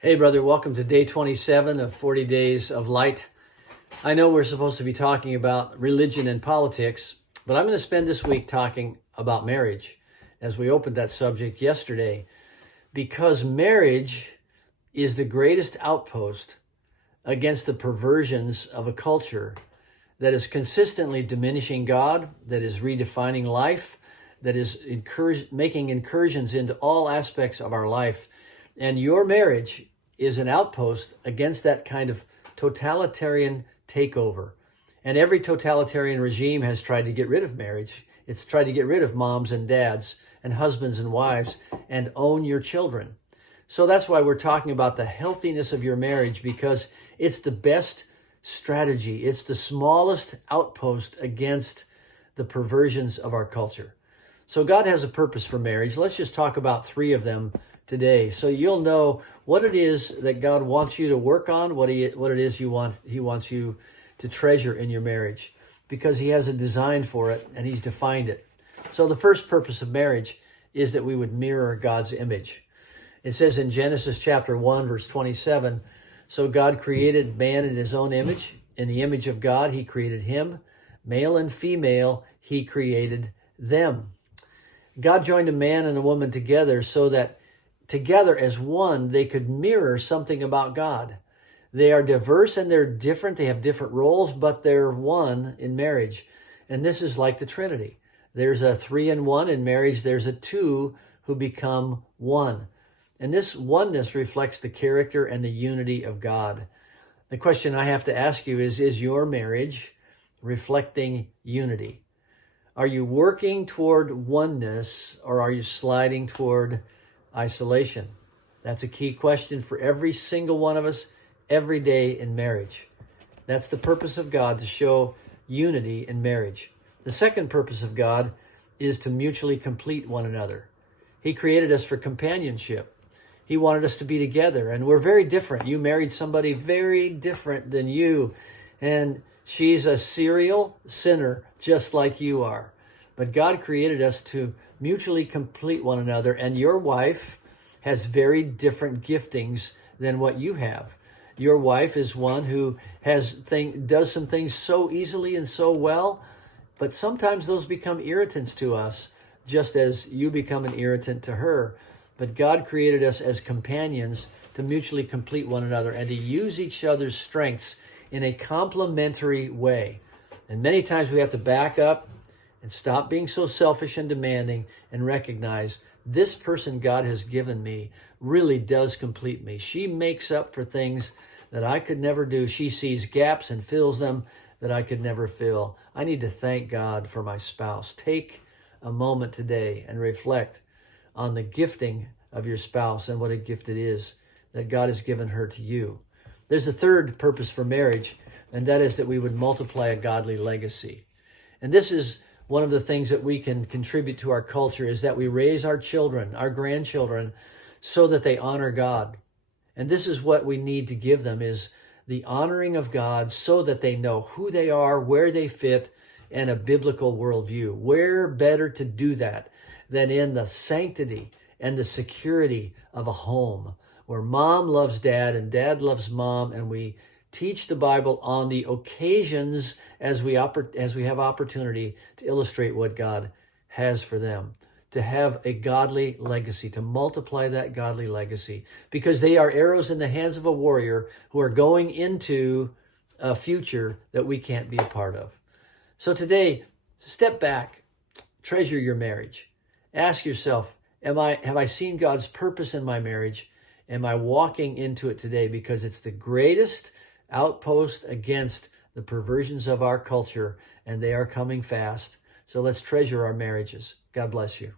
Hey, brother, welcome to day 27 of 40 Days of Light. I know we're supposed to be talking about religion and politics, but I'm going to spend this week talking about marriage as we opened that subject yesterday, because marriage is the greatest outpost against the perversions of a culture that is consistently diminishing God, that is redefining life, that is making incursions into all aspects of our life. And your marriage is an outpost against that kind of totalitarian takeover. And every totalitarian regime has tried to get rid of marriage. It's tried to get rid of moms and dads and husbands and wives and own your children. So that's why we're talking about the healthiness of your marriage, because it's the best strategy. It's the smallest outpost against the perversions of our culture. So God has a purpose for marriage. Let's just talk about three of them today, so you'll know what it is that God wants you to work on, what it is He wants you to treasure in your marriage, because He has a design for it and He's defined it. So the first purpose of marriage is that we would mirror God's image. It says in Genesis chapter 1, verse 27, so God created man in His own image. In the image of God, He created him. Male and female, He created them. God joined a man and a woman together so that together as one, they could mirror something about God. They are diverse and they're different. They have different roles, but they're one in marriage. And this is like the Trinity. There's a 3 in 1 in marriage. There's a 2 who become one. And this oneness reflects the character and the unity of God. The question I have to ask you is your marriage reflecting unity? Are you working toward oneness, or are you sliding toward isolation? That's a key question for every single one of us every day in marriage. That's the purpose of God, to show unity in marriage. The second purpose of God is to mutually complete one another. He created us for companionship. He wanted us to be together, and we're very different. You married somebody very different than you, and she's a serial sinner just like you are. But God created us to mutually complete one another, and your wife has very different giftings than what you have. Your wife is one who does some things so easily and so well, but sometimes those become irritants to us, just as you become an irritant to her. But God created us as companions to mutually complete one another and to use each other's strengths in a complementary way. And many times we have to back up and stop being so selfish and demanding and recognize this person God has given me really does complete me. She makes up for things that I could never do. She sees gaps and fills them that I could never fill. I need to thank God for my spouse. Take a moment today and reflect on the gifting of your spouse and what a gift it is that God has given her to you. There's a third purpose for marriage, and that is that we would multiply a godly legacy. And this is one of the things that we can contribute to our culture, is that we raise our children, our grandchildren, so that they honor God. And this is what we need to give them, is the honoring of God, so that they know who they are, where they fit, and a biblical worldview. Where better to do that than in the sanctity and the security of a home where mom loves dad and dad loves mom, and we teach the Bible on the occasions as we have opportunity to illustrate what God has for them, to have a godly legacy, to multiply that godly legacy, because they are arrows in the hands of a warrior who are going into a future that we can't be a part of. So today, step back, treasure your marriage. Ask yourself, have I seen God's purpose in my marriage? Am I walking into it today? Because it's the greatest outpost against the perversions of our culture, and they are coming fast. So let's treasure our marriages. God bless you.